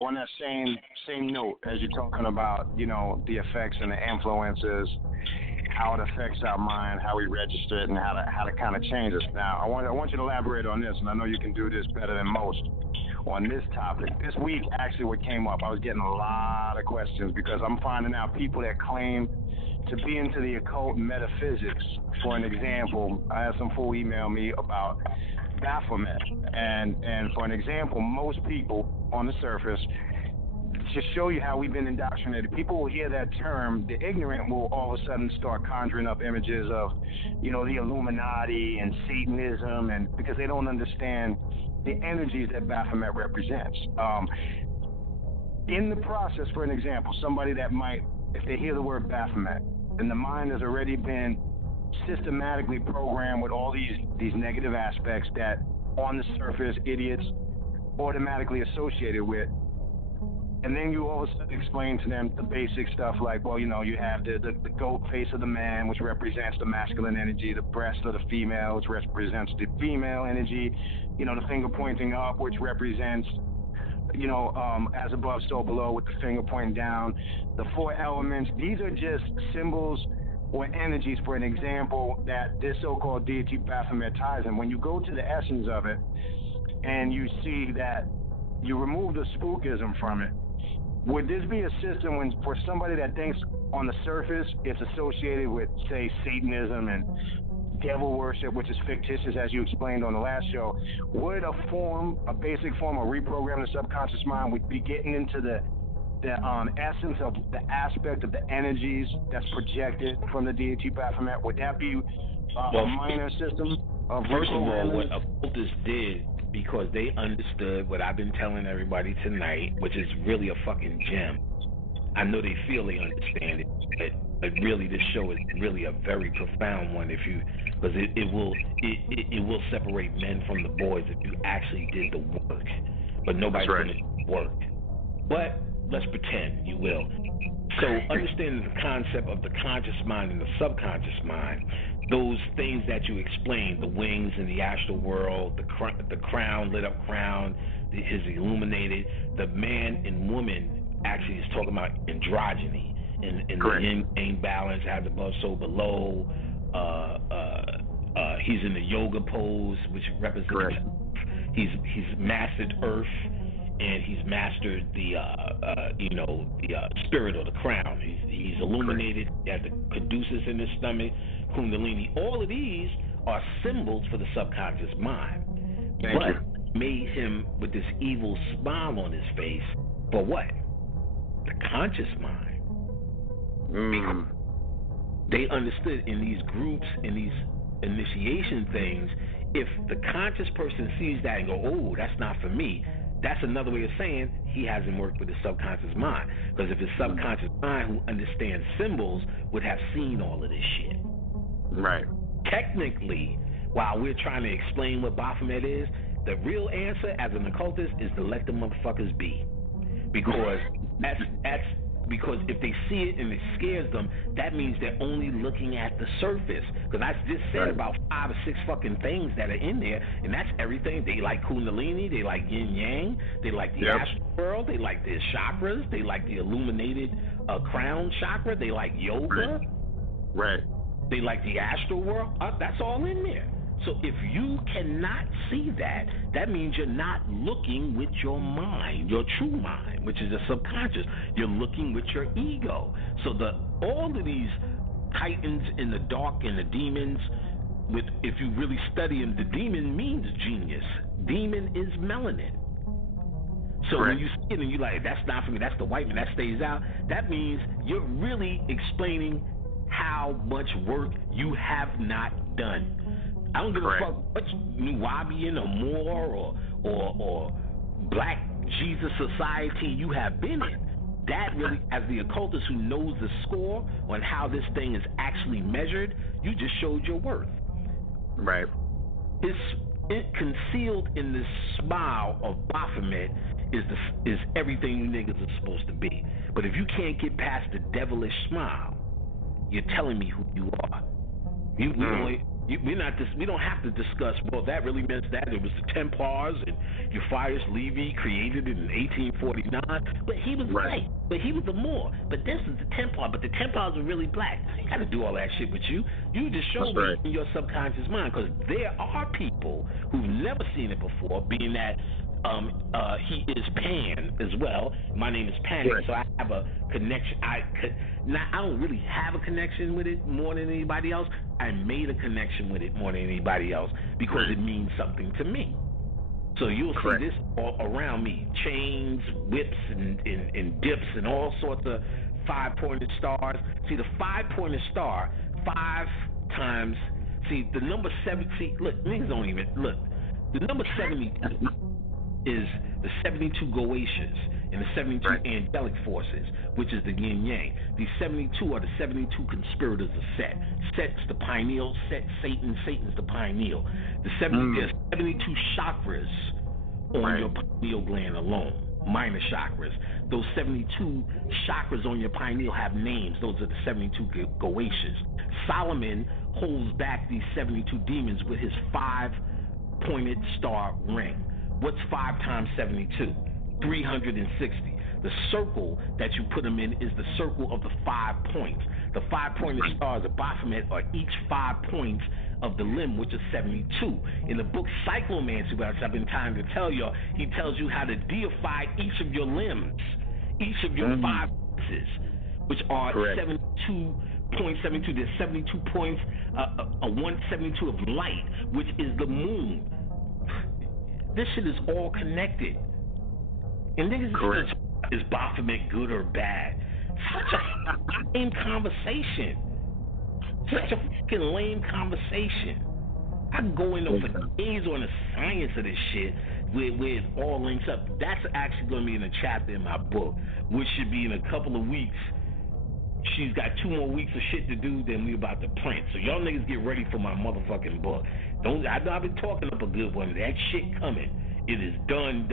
on that same note, as you're talking about, the effects and the influences, how it affects our mind, how we register it, and how to kind of change us. Now, I want you to elaborate on this, and I know you can do this better than most on this topic. This week, actually, what came up, I was getting a lot of questions because I'm finding out people that claim to be into the occult and metaphysics. For an example, I had some fool email me about Baphomet, and for an example, most people on the surface, to show you how we've been indoctrinated. People will hear that term, the ignorant will all of a sudden start conjuring up images of, the Illuminati and Satanism, and because they don't understand the energies that Baphomet represents. In the process, for an example, somebody that might, if they hear the word Baphomet, and the mind has already been systematically programmed with all these negative aspects that on the surface idiots automatically associated with. And then you all of a sudden explain to them the basic stuff like, well, you have the goat face of the man, which represents the masculine energy, the breast of the female, which represents the female energy, the finger pointing up, which represents, as above, so below, with the finger pointing down, the four elements. These are just symbols or energies, for an example, that this so-called deity Baphomet ties in. When you go to the essence of it and you see that you remove the spookism from it, would this be a system for somebody that thinks on the surface it's associated with, say, Satanism and devil worship, which is fictitious, as you explained on the last show, would a basic form of reprogram the subconscious mind would be getting into the essence of the aspect of the energies that's projected from the deity Baphomet? Would that be a minor system of first of all, reprogramming? what occultists did, because they understood what I've been telling everybody tonight, which is really a fucking gem. I know they feel they understand it, but really this show is really a very profound one because it will separate men from the boys if you actually did the work. But nobody's going to do the work. But let's pretend you will. So understanding the concept of the conscious mind and the subconscious mind, those things that you explained, the wings in the astral world, the crown, lit up crown, his illuminated, the man and woman actually is talking about androgyny and the yin-yang balance, as above, so below. He's in the yoga pose, which represents he's mastered earth. And he's mastered the spirit or the crown. He's illuminated. He has the caduceus in his stomach, kundalini. All of these are symbols for the subconscious mind. But made him with this evil smile on his face for what? The conscious mind. Because they understood in these groups, in these initiation things, if the conscious person sees that and go, oh, that's not for me, that's another way of saying he hasn't worked with his subconscious mind. Because if his subconscious mind, who understands symbols, would have seen all of this shit. Right. Technically, while we're trying to explain what Baphomet is, the real answer as an occultist is to let the motherfuckers be. Because because if they see it and it scares them, that means they're only looking at the surface. Because I just said about 5 or 6 fucking things that are in there, and that's everything. They like kundalini, they like yin yang, they like the astral world, they like the chakras, they like the illuminated crown chakra, they like yoga, they like the astral world. That's all in there. So if you cannot see that, that means you're not looking with your mind, your true mind, which is the subconscious. You're looking with your ego. So all of these titans in the dark and the demons, if you really study them, the demon means genius. Demon is melanin. So when you see it and you're like, that's not for me, that's the white man, that stays out, that means you're really explaining how much work you have not done. I don't give a fuck what's Nubian or Moor or Black Jesus Society you have been in. That really, as the occultist who knows the score on how this thing is actually measured, you just showed your worth. Right. It concealed in this smile of Baphomet is everything you niggas are supposed to be. But if you can't get past the devilish smile, you're telling me who you are. We don't have to discuss. Well, that really meant that it was the Templars and Euphrates Levy created it in 1849. But he was white. But he was a Moor. But this is the Templar. But the Templars were really black. I ain't got to do all that shit with you. You just show me in your subconscious mind, because there are people who've never seen it before. Being that he is Pan as well. My name is Panic, so I have a connection. I don't really have a connection with it more than anybody else. I made a connection with it more than anybody else because it means something to me. So you'll see this all around me: chains, whips, and dips, and all sorts of 5-pointed stars. See, the 5-pointed star, 5 times. See, the number 7. See, look, niggas don't even look. The number 72 is the 72 Goetians and the 72 angelic forces, which is the yin yang. These 72 are the 72 conspirators of Set. Set's the pineal, Satan's the pineal. There's 72 chakras on your pineal gland alone, minor chakras. Those 72 chakras on your pineal have names. Those are the 72 Goetians. Solomon holds back these 72 demons with his 5-pointed star ring. What's 5 times 72? 360. The circle that you put them in is the circle of the 5 points. The 5-pointed stars of Baphomet are each 5 points of the limb, which is 72. In the book Cyclomancy, which I've been trying to tell y'all, he tells you how to deify each of your limbs, each of your 5 pieces, which are 72.72. There's 72 points, 172 of light, which is the moon. This shit is all connected. And niggas is Baphomet good or bad? Such a lame conversation. Such a fucking lame conversation. I can go into for days on the science of this shit where it all links up. That's actually going to be in a chapter in my book, which should be in a couple of weeks. She's got 2 more weeks of shit to do, then we about to print. So y'all niggas get ready for my motherfucking book. I know I've been talking up a good one. That shit coming. It is done.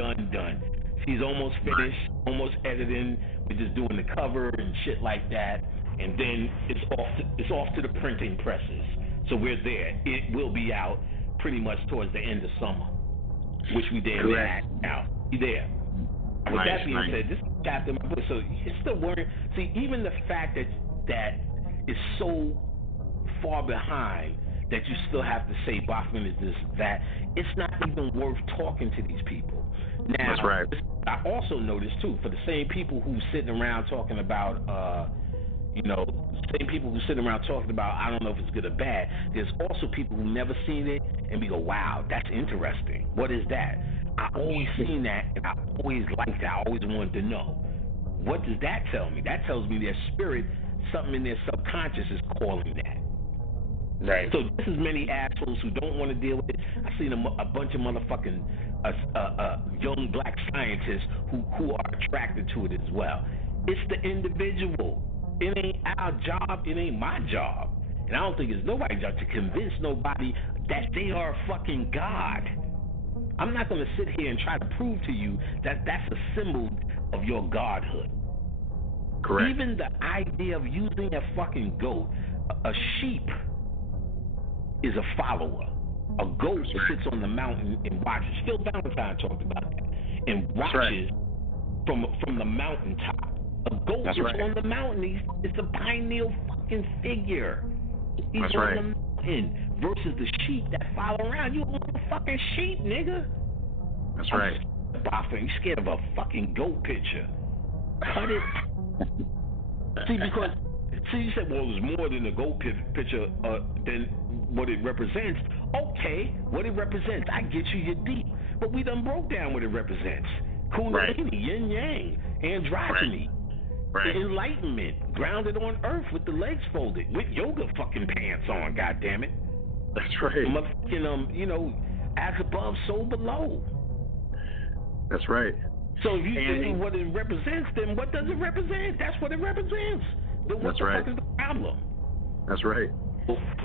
She's almost finished, almost editing. We're just doing the cover and shit like that. And then it's off to the printing presses. So we're there. It will be out pretty much towards the end of summer, which we damn near at now. Be there. With that being said, this is chapter in my book. So it's still worrying. See, even the fact that is so far behind that you still have to say Bachman is this, that, it's not even worth talking to these people. Now, I also noticed, too, for the same people who sitting around talking about, same people who sitting around talking about, I don't know if it's good or bad, there's also people who never seen it and we go, wow, that's interesting. What is that? I always seen that, and I always liked that. I always wanted to know. What does that tell me? That tells me their spirit, something in their subconscious is calling that. Right. So this is many assholes who don't want to deal with it. I've seen a bunch of motherfucking young black scientists who are attracted to it as well. It's the individual. It ain't our job. It ain't my job. And I don't think it's nobody's job to convince nobody that they are a fucking god. I'm not going to sit here and try to prove to you that that's a symbol of your godhood. Correct. Even the idea of using a fucking goat, a sheep is a follower. A goat sits on the mountain and watches. Phil Valentine talked about that. And watches from the mountaintop. A goat is on the mountain. It's a pineal fucking figure. He's on the mountain versus the sheep that follow around. You a motherfucking sheep, nigga. That's right. Baphomet, you scared of a fucking goat picture. Cut it. See, you said, well, there's more than a goat picture than what it represents. Okay, what it represents, I get you, you're deep. But we done broke down what it represents. Kundalini, yin yang, androgyny, enlightenment, grounded on earth with the legs folded, with yoga fucking pants on, goddammit. That's right. Motherfucking, as above, so below. That's right. So if you think what it represents, then what does it represent? That's what it represents. Then what the fuck is the problem? That's right.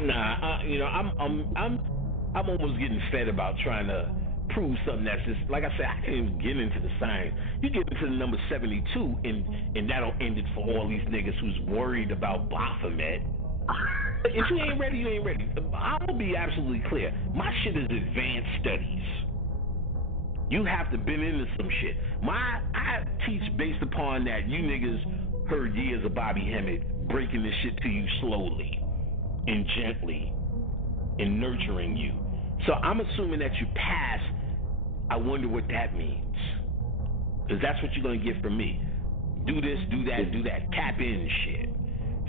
Nah, I'm almost getting fed about trying to prove something that's just, like I said, I can't even get into the science. You get into the number 72, and that'll end it for all these niggas who's worried about Baphomet. If you ain't ready, you ain't ready. I'm gonna be absolutely clear. My shit is advanced studies. You have to been into some shit. I teach based upon that you niggas heard years of Bobby Hemmett breaking this shit to you slowly and gently and nurturing you. So I'm assuming that you pass. I wonder what that means. Because that's what you're going to get from me. Do this, do that, do that. Tap in shit.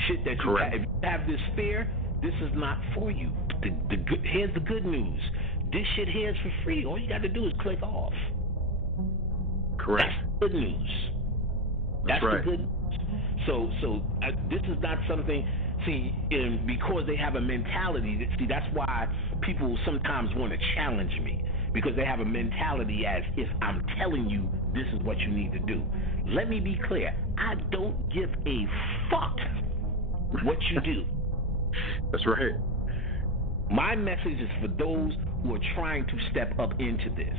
Shit that you have. If you have this fear, this is not for you. Here's the good news. This shit here is for free. All you got to do is click off. Correct. That's the good news. That's right. the good news. So this is not something, because they have a mentality, that's why people sometimes want to challenge me, because they have a mentality as if I'm telling you this is what you need to do. Let me be clear. I don't give a fuck what you do. That's right. My message is for those who are trying to step up into this.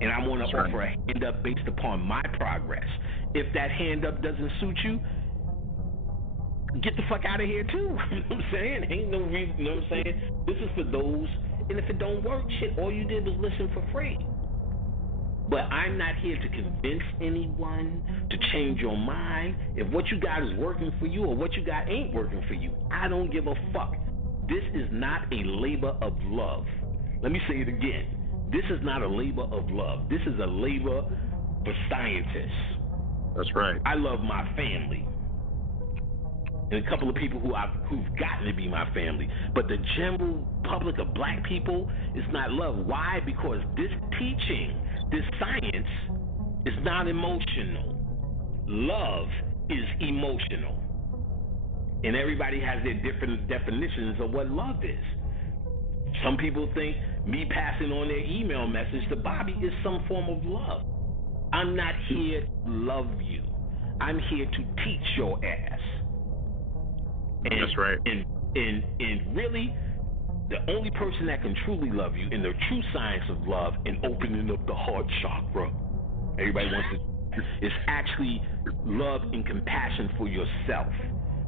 And I want to offer a hand up based upon my progress. If that hand up doesn't suit you, get the fuck out of here too. You know what I'm saying? Ain't no reason, you know what I'm saying? This is for those, and if it don't work, shit, all you did was listen for free. But I'm not here to convince anyone to change your mind. If what you got is working for you or what you got ain't working for you, I don't give a fuck. This is not a labor of love. Let me say it again. This is not a labor of love. This is a labor for scientists. That's right. I love my family. And a couple of people who've gotten to be my family. But the general public of black people is not love. Why? Because this teaching, this science, is not emotional. Love is emotional. And everybody has their different definitions of what love is. Some people think me passing on their email message to Bobby is some form of love. I'm not here to love you. I'm here to teach your ass. And, that's right. And really, the only person that can truly love you in the true science of love and opening up the heart chakra, everybody wants to, is actually love and compassion for yourself,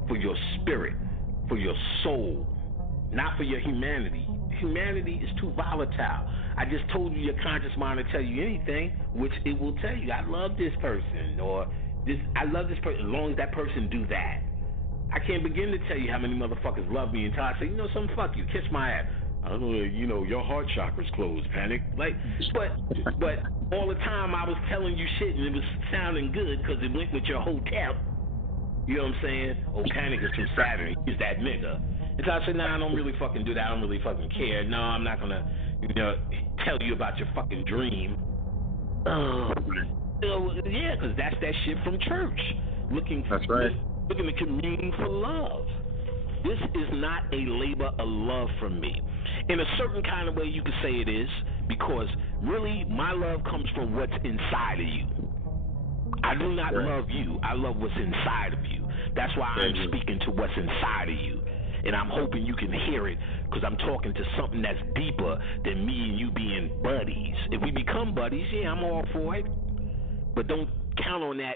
for your spirit, for your soul, not for your humanity. Humanity is too volatile. I just told you your conscious mind will tell you anything, which it will tell you, I love this person, or this, I love this person, as long as that person do that. I can't begin to tell you how many motherfuckers love me until I say, you know something, fuck you, kiss my ass. I don't know, you know, your heart chakra's closed, Panic. Like, but all the time I was telling you shit and it was sounding good because it went with your hotel. You know what I'm saying? Oh, Panic is from Saturn. He's that nigga. And so I said, nah, I don't really fucking do that. I don't really fucking care. No, I'm not going to, tell you about your fucking dream. Yeah, because that's that shit from church. That's right. Looking to commune for love. This is not a labor of love from me. In a certain kind of way, you could say it is, because really, my love comes from what's inside of you. I do not love you. I love what's inside of you. That's why I'm speaking to what's inside of you. And I'm hoping you can hear it, because I'm talking to something that's deeper than me and you being buddies. If we become buddies, yeah, I'm all for it. But don't count on that